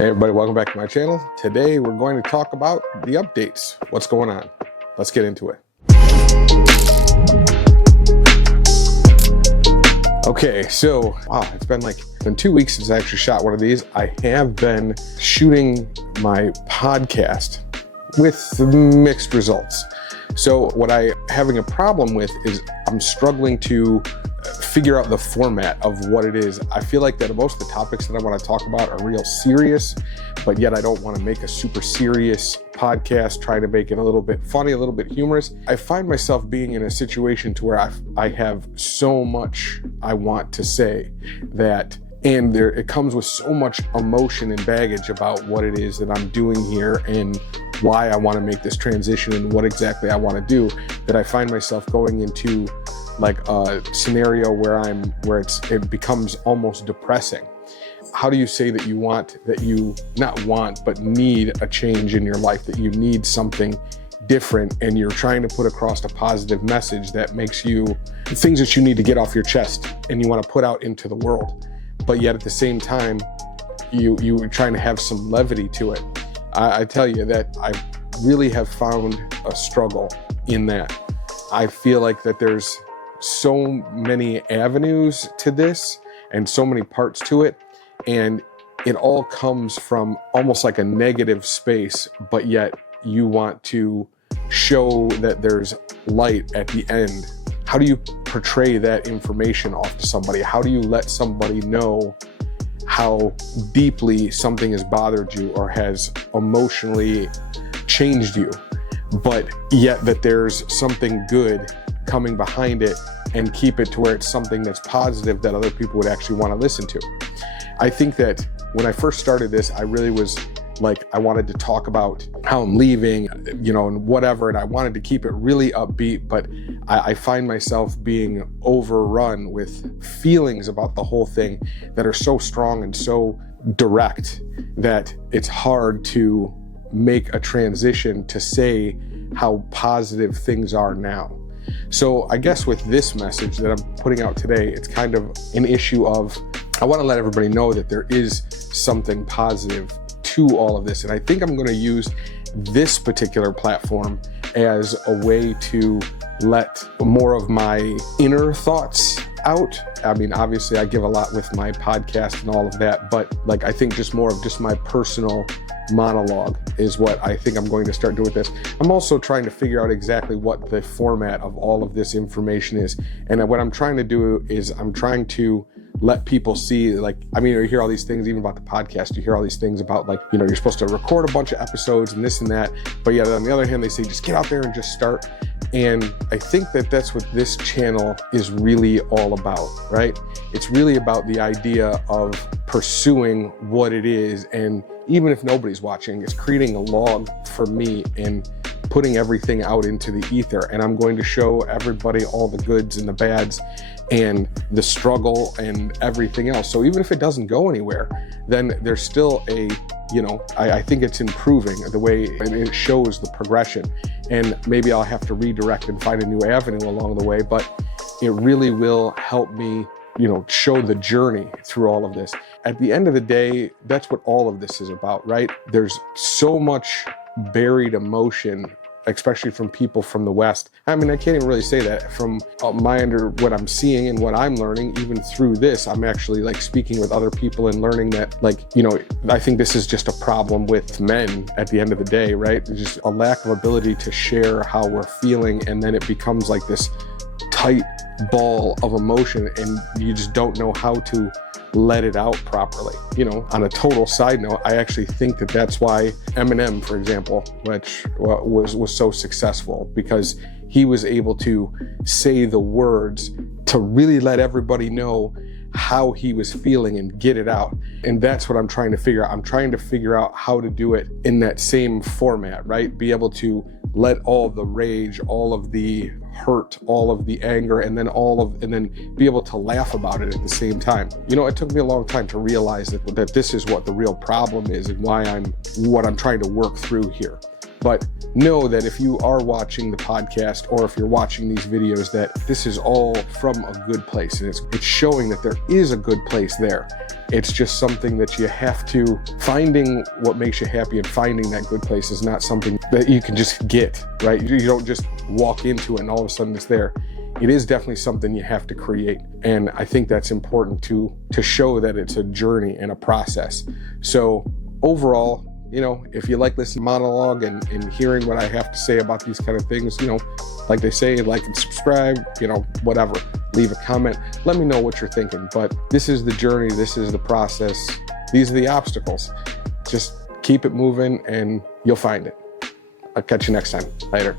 Hey everybody, welcome back to my channel. Today we're going to talk about the updates. What's going on? Let's get into it. Okay, so wow, it's been 2 weeks since I actually shot one of these. I have been shooting my podcast with mixed results. So what I'm having a problem with is I'm struggling to figure out the format of what it is. I feel like that most of the topics that I want to talk about are real serious, but yet I don't want to make a super serious podcast, try to make it a little bit funny, a little bit humorous. I find myself being in a situation to where I have so much I want to say and it comes with so much emotion and baggage about what it is that I'm doing here and why I want to make this transition and what exactly I want to do, that I find myself going into like a scenario where it becomes almost depressing. How do you say that you need a change in your life, that you need something different, and you're trying to put across a positive message that makes you things that you need to get off your chest and you want to put out into the world, but yet at the same time you're trying to have some levity to it. I tell you that I really have found a struggle in that. I feel like that there's so many avenues to this and so many parts to it, and it all comes from almost like a negative space, but yet you want to show that there's light at the end. How do you portray that information off to somebody? How do you let somebody know how deeply something has bothered you or has emotionally changed you, but yet that there's something good coming behind it, and keep it to where it's something that's positive that other people would actually want to listen to? I think that when I first started this, I really was like, I wanted to talk about how I'm leaving, and whatever, and I wanted to keep it really upbeat, but I find myself being overrun with feelings about the whole thing that are so strong and so direct that it's hard to make a transition to say how positive things are now. So I guess with this message that I'm putting out today, it's kind of an issue of, I want to let everybody know that there is something positive to all of this. And I think I'm going to use this particular platform as a way to let more of my inner thoughts out. I mean, obviously I give a lot with my podcast and all of that, but like, I think just more of just my personal monologue is what I think I'm going to start doing with this. I'm also trying to figure out exactly what the format of all of this information is. And what I'm trying to do is I'm trying to let people see, like, I mean, you hear all these things, even about the podcast, you hear all these things about like, you're supposed to record a bunch of episodes and this and that. But yet on the other hand, they say, just get out there and just start. And I think that that's what this channel is really all about, right? It's really about the idea of pursuing what it is. And even if nobody's watching, it's creating a log for me and putting everything out into the ether. And I'm going to show everybody all the goods and the bads and the struggle and everything else. So even if it doesn't go anywhere, then there's still I think it's improving the way, and it shows the progression. And maybe I'll have to redirect and find a new avenue along the way, but it really will help me, show the journey through all of this. At the end of the day, that's what all of this is about, right? There's so much buried emotion, especially from people from the West. I mean, I can't even really say that from what I'm seeing and what I'm learning. Even through this, I'm actually like speaking with other people and learning that, I think this is just a problem with men at the end of the day, right? There's just a lack of ability to share how we're feeling, and then it becomes like this tight ball of emotion, and you just don't know how to let it out properly. On a total side note, I actually think that that's why Eminem, for example, which was so successful, because he was able to say the words to really let everybody know how he was feeling and get it out. And that's what I'm trying to figure out. I'm trying to figure out how to do it in that same format, right? Be able to let all the rage, all of the hurt, all of the anger, and then be able to laugh about it at the same time. It took me a long time to realize that this is what the real problem is and what I'm trying to work through here. But know that if you are watching the podcast or if you're watching these videos, that this is all from a good place, and it's showing that there is a good place there. It's just something that you have to, finding what makes you happy and finding that good place is not something that you can just get, right? You don't just walk into it and all of a sudden it's there. It is definitely something you have to create. And I think that's important to show that it's a journey and a process. So overall, you know, if you like listening to monologue and hearing what I have to say about these kind of things, you know, like they say, like and subscribe, you know, whatever, leave a comment, let me know what you're thinking. But this is the journey, this is the process, these are the obstacles. Just keep it moving and you'll find it. I'll catch you next time. Later.